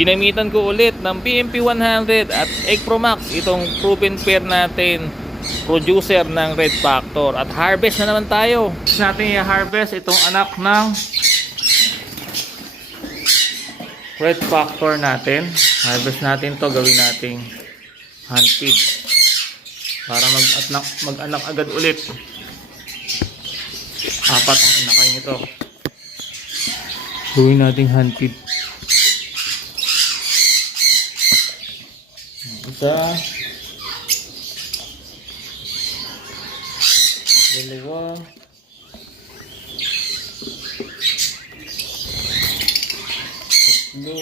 Ginamitan ko ulit ng PMP100 at Egg Pro Max, itong proven pair natin, producer ng Red Factor. At harvest na naman tayo. Natin i-harvest itong anak ng Red Factor natin. Harvest natin to, gawin nating hand feed para mag-anak agad ulit. Apat ang inakay nito. Gawin nating hand feed. Isa, dalawa, tatlo,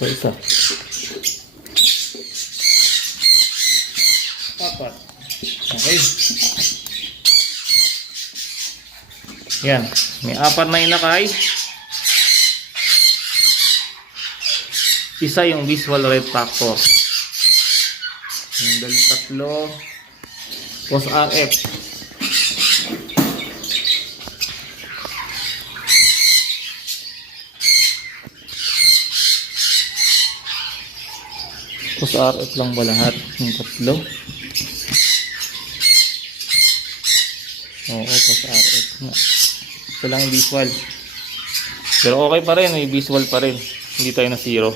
isa, apat. Okay. Yan, may apat na inakay. Isa yung visual Red Factor. Yung tatlo, post RF. Post RF lang ba lahat? Yung tatlo? Oo, post RF nga. Ito lang yung visual. Pero okay pa rin, may visual pa rin. Hindi tayo na zero.